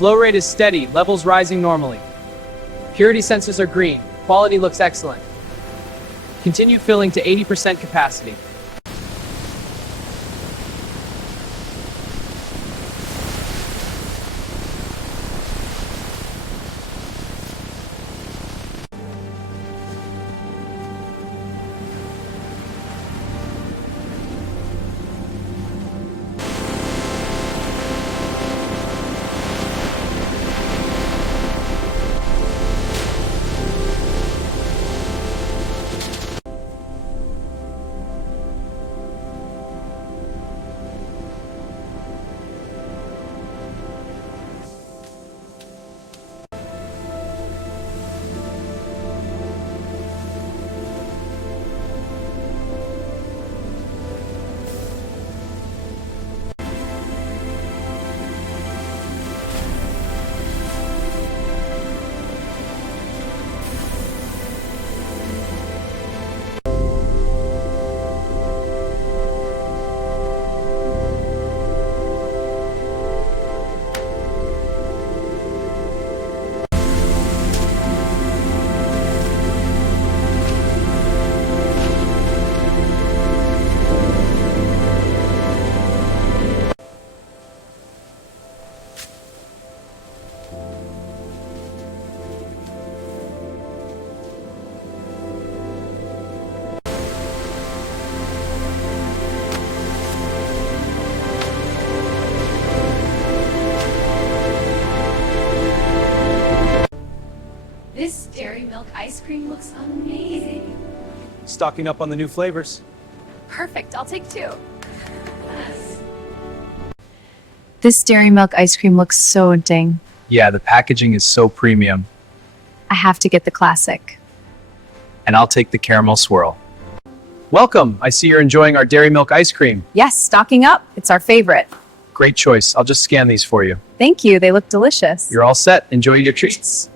Flow rate is steady, levels rising normally. Purity sensors are green, quality looks excellent. Continue filling to 80% capacity. This dairy milk ice cream looks amazing. Stocking up on the new flavors. Perfect, I'll take 2. Yes. This dairy milk ice cream looks so tempting. Yeah, the packaging is so premium. I have to get the classic. And I'll take the caramel swirl. Welcome! I see you're enjoying our dairy milk ice cream. Yes, stocking up. It's our favorite. Great choice. I'll just scan these for you. Thank you. They look delicious. You're all set. Enjoy your treats.